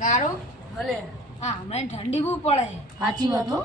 કારો ભલે હા હમણાં ઠંડી બહુ પડે. સાચી વાત હો.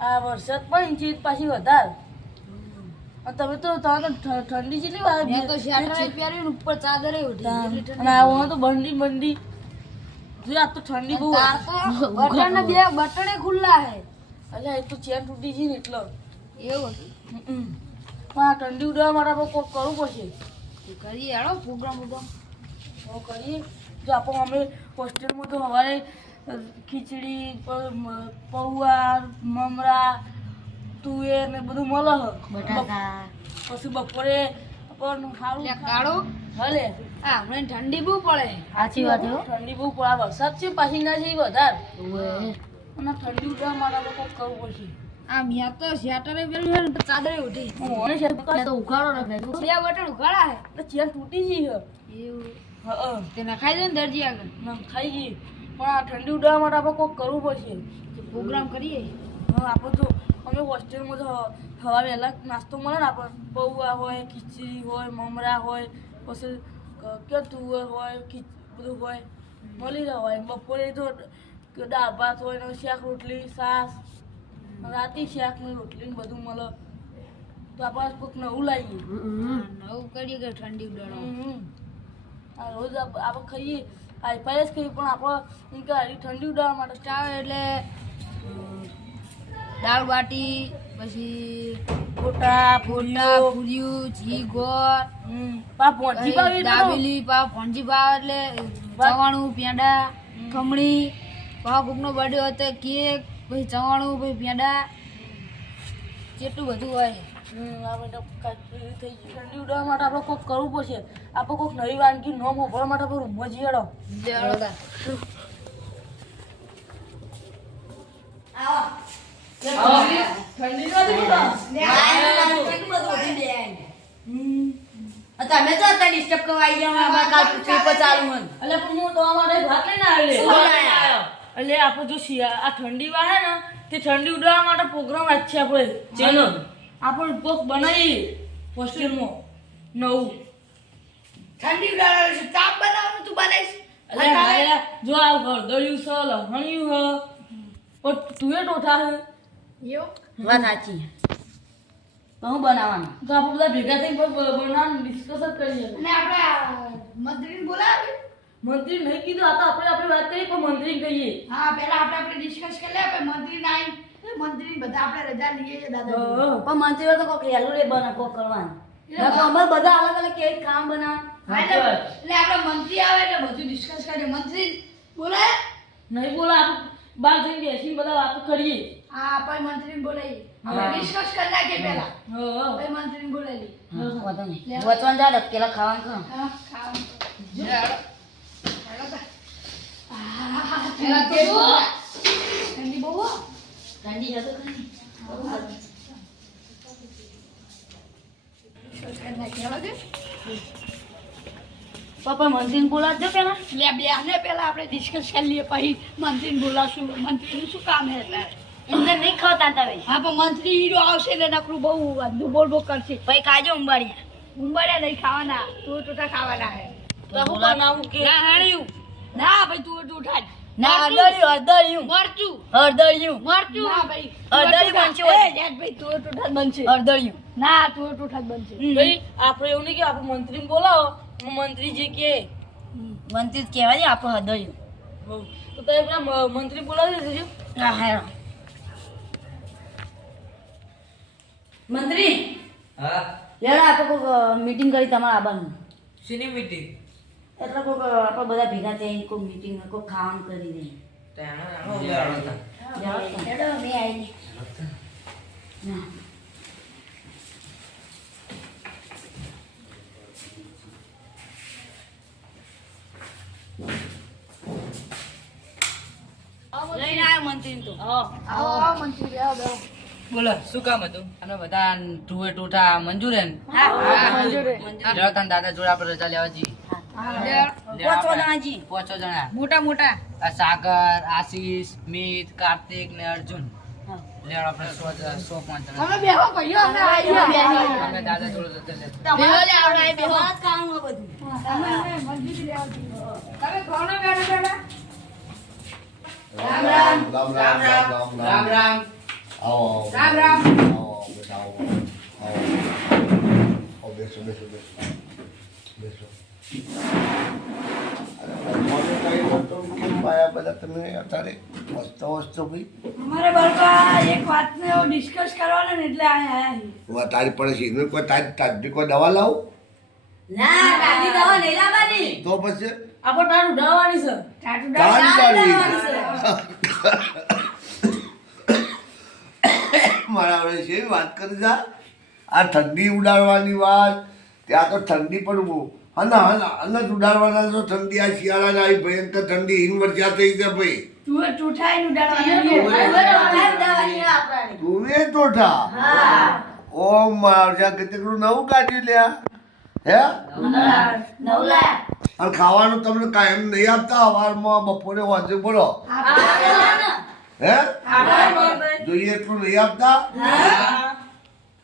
આ વરસાદ પણ ઇંચી પાછી વધારે. તમે તો ઠંડી જેટલી વાર મેં તો શેટર પહેર્યું ને ઉપર ચાદરે ઉઠી. અને આ તો બંડી જો આ તો ઠંડી બહુ બટન બે બટણે ખુલ્લા હે. એટલે એ તો ચેન તૂટી છે ને એટલો એવું પણ આ ઠંડી ઉડાવવા માટે આપણે કોક કરવું પડશે. કરીએ હેડો પ્રોગ્રામ કરીએ. જો આપણે અમે હોસ્ટેલમાં તો સવારે ખીચડી પૌવા મમરા તુવેર ને બધું મળે બટાકા પછી બપોરે પણ સારું કાળો ભલે હા હમણાં ઠંડી બહુ પડે. સાચી વાત ઠંડી બહુ પડે વરસાદ છે પાછી ના છે વધારે અને ઠંડી ઉઠવા માટે આપણે કંઈક કરવું પડશે. આ મેં તો શેટરે પહેર્યું ને ચાદરે ઉઠી. તો ઉઘાડો ને બે બટન ઉઘાડા હે એટલે ચેન તૂટી ગઈ છે. એવું હા તે નખાઈ દે ને દરજી આગળ ખાઈ ગઈ પણ આ ઠંડી ઉડાવવા માટે આપણે કંઈક કરવું પડશે. પ્રોગ્રામ કરીએ. હા આપણે જો અમે હોસ્ટેલમાં તો સવારે વહેલા નાસ્તો મળે ને આપણે પૌવા હોય ખીચડી હોય મમરા હોય પછી કે તુવેર હોય બધું હોય મળી રહ્યા હોય. બપોરે તો દાળ ભાત હોય ને શાક રોટલી છાશ રાતે શાક ને રોટલી ને બધું મળે તો આપણે કોઈક નવું લાવીએ. નવું કરીએ કે ઠંડી ઉડાડો. આ રોજ આપણે ખાઈએ આઈફાઈ જ ખાઈએ પણ આપણે એમ કે ઠંડી ઉડાવવા માટે ચાવે એટલે દાળ બાટી પછી ફોટા પૂર્યું ઘી ગોળ દાબેલી પાવ ફોનજી પાવ એટલે ચવાણું પેંડા ખમણી પાવ કોકનો બર્થડે હોય તો કેક પછી ચવાણું પછી પેંડા જેટલું બધું હોય. ઠંડી ઉડાવવા માટે આપણે કોઈક કરવું પડશે. આપણે કોઈક નવી વાનગી ન મોકલવા માટે આપણે રૂમમાં જઈએ. તમે તો અત્યારે ડિસ્ટર્બ કરવા આવી ગયા ચાલુ એટલે પણ હું તમારા માટે ભાત લઈને આવ્યો. એટલે આપણે જો આ ઠંડી વાહે ને તે ઠંડી ઉડાવવા માટે પ્રોગ્રામ રાખીએ આપણે ચેનલ આપણે કોક બનાવીએ હોસ્ટેલમાં નવું ઠંડી ઉડાડવાનું છે તાપ બનાવવાનું તું બનાવીશ. એટલે જો આ હળદળિયું છે લહણિયું છે પણ તું એ ટોઠા છે વાત સાચી. હું બનાવવાનું તો આપણે બધા ભેગા થઈને બનાવવાનું ડિસ્કશન કરીએ. અને આપણે મંત્રીને બોલાવી. મંત્રી નહીં કીધું આ તો આપણે વાત કરી પણ મંત્રી કહીએ. હા પેલા આપણે ડિસ્કસ કરી લે પછી મંત્રી ના આવી મંત્રી બધા આપણે રજા લઈએ છે દાદા. પણ મંત્રી તો કોક હેલું રે બના કોક કરવાનું અમે બધા અલગ અલગ કેક કામ બનાવ એટલે આપણે મંત્રી આવે એટલે બધું ડિસ્કસ કરીએ. મંત્રી બોલાય નહીં બોલા બહાર જઈને બેસીને બધા વાતો કરીએ. હા આપણે મંત્રીને બોલાવીએ ડિસ્કસ કરી નાખીએ પેલા પછી મંત્રીને બોલાવી. વચવાન જા પેલા ખાવાનું ખાવ હા ખાવાનું ઠંડી બહુ ઠંડી જતો પપ્પા મંત્રીને બોલાવજો પેલા પેલા આપણે ડિસ્કસ કરી લઈએ પછી મંત્રીને બોલાવશું. મંત્રીનું શું કામ છે એટલે એમને નહીં ખાવતા તમે. હા પણ મંત્રી હીરો આવશે એટલે નકરું બહુ બોલ કરશે. પછી ખાજો ઉંબાડિયા ઉંબાડિયા નહીં ખાવાના તું ટોટા ખાવાના હે. તો હું બનાવું કે ના હાણ્યું ના ભાઈ તું ટોટા ના હળદળિયું મરચું ના ભાઈ હળદળિયું બનશે ભાઈ તું ટોટા બનશે હળદળિયું ના તું ટોટા બનશે. ભાઈ આપણે એવું નહીં કે આપણે મંત્રીને બોલાવો મંત્રી જે કે મંત્રી કહેવાય આપણે હળદળિયું તો તમે પેલા મંત્રી બોલાવી દેજો. હા હા મંત્રી હા લેડા આપણે કોઈ મીટિંગ કરી તમારા આવવાનું. શેની મીટિંગ? એટલે કોઈ આપણે બધા ભેગા થઈને કોઈ મીટિંગ કોઈ ખાવાનું કરી દઈએ. હેડો મેં આવી લઈને આવ્યો મંત્રી તો આવો મંત્રી આવો બોલો શું કામ હતું? અમે બધા ટુએ ટોઠા મંજૂર હે ને? મંજૂર હે. લેવા તાન દાદા જોડે આપણે રજા લેવા જઈએ. પાંચો જણા મોટા આ સાગર આશીષ મિત કાર્તિક ને અર્જુન લેવા આપણે 105 જણા અમે બેહો ભાઈઓ અમે આવી અમે દાદા જોડે રજા લેવા. બેહો લે આવડે બેહો કામ બધું તમે મંજૂરી લેવા તમે કોણ બેઠા રામ રામ રામ રામ રામ રામ. આવો રામ રામ. આવો બેટા આવો આવો બેસો બેસો બેસો બેસો અરે મને કઈ નતો કેમ પાયા બધા તમે અત્યારે વસ્તુ ભાઈ અમારે બાળકા એક વાતને ડિસ્કસ કરવાનો ને એટલે આયા હું તારી પડે છે એનું કોઈ તારી કોઈ દવા લાવું ના દાદી દવા નહીં લાવવાની તો પછી આપો તારું ઉડાવવાની છે ટાટુ તારી લાવવાની મારા વડે છે એવી વાત કરી જા આ ઠંડી ઉડાડવાની વાત ત્યાં તો ઠંડી પણ અન્ન જ ઉડાડવાના તો ઠંડી આ શિયાળાના આવી ભયંકર ઠંડી હિમ વર્ષા થઈ છે ભાઈ તું એ ટૂઠાઈ ઉડાવવાની તું એ ટોઠા ઓ મારા કેટલું નવું કાઢી લ્યા હે અને ખાવાનું તમને કાયમ નહીં આપતા સવારમાં બપોરે વાંચે બોલો હે જોઈએ એટલું નહીં આપતા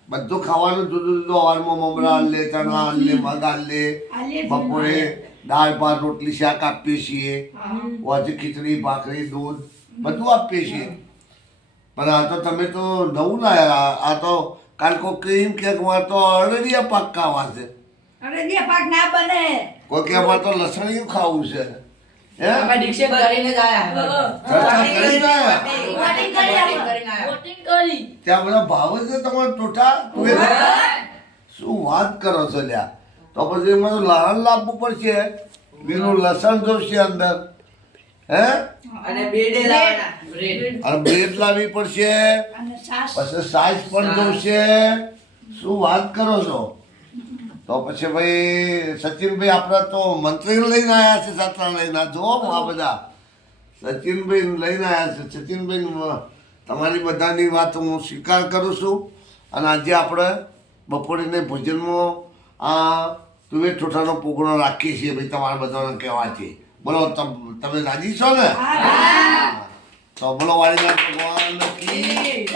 બધું ખાવાનું જુદું જુદું સવારમાં મમરા લે ચણા લે મગ લે બપોરે દાળ ભાત રોટલી શાક આપીએ છીએ વાંચે ખીચડી ભાખરી દૂધ બધું આપીએ છીએ પણ આ તો તમે તો નવું લાયા આ તો કાલ કોઈ કેમ કે મારે તો અડદિયા પાક ખાવા છે અડદિયા પાક ના બને કોઈ કે અમારે તો લસણિયું ખાવું છે હે અમે ડિક્શન કરીને જ આયા. ચર્ચા કરીને આયા? વોટિંગ કરી ત્યાં બધા ભાવ છે તમારે ટોઠા તું એ શું વાત કરો છો લ્યા તો પછી એમાં તો લહણ લાવવું પડશે પેલું લસણ જોશે અંદર હે અને બ્રેડ લાવવાના. બ્રેડ. અને બ્રેડ લાવવી પડશે અને સાસ પછી સાઈઝ પણ જોશે શું વાત કરો છો તો પછી ભાઈ સચિનભાઈ આપણા તો મંત્રી લઈને આવ્યા છે સત્રાલયના જો આ બધા સચિનભાઈ લઈને આવ્યા છે સચિનભાઈ તમારી બધાની વાત હું સ્વીકાર કરું છું અને આજે આપણે બપોરેને ભોજનમાં આ તુવેર ઠોઠાનો પ્રોગ્રામ રાખીએ છીએ ભાઈ તમારા બધાને કહેવાથી બોલો તમે રાજી છો ને તો બોલો વાળીનાથ ભગવાન કી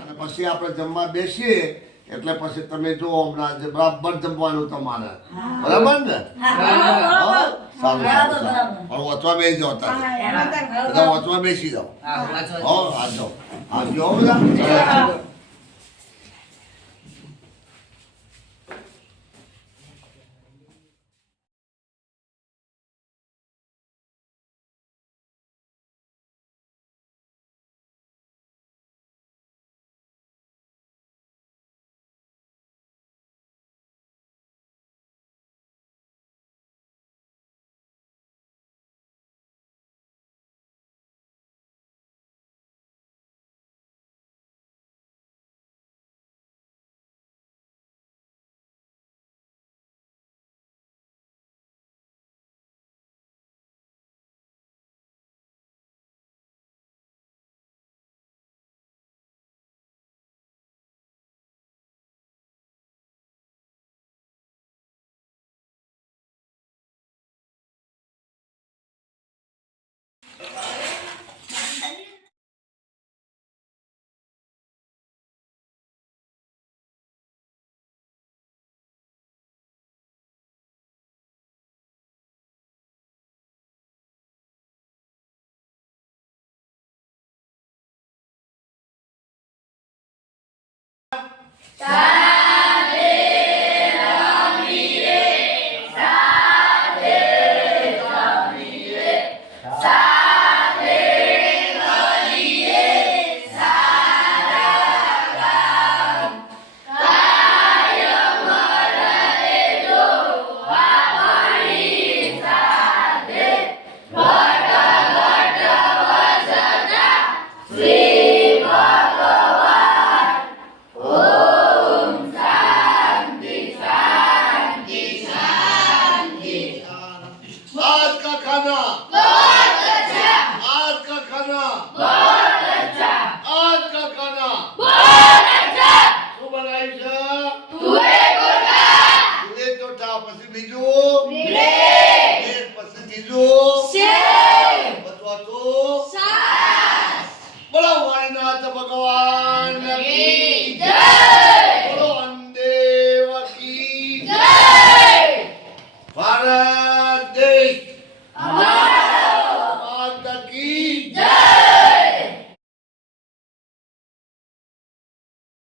અને પછી આપણે જમવા બેસીએ એટલે પછી તમે જો હમણાં જે બરાબર જમવાનું તમારે બરાબર ને સારું સારું વચવા બેસી જાઓ તારે બધા વચવા બેસી જાઓ હા, વાંચો. હો આવજો આવજો હો બધા ભગવાન કી જય.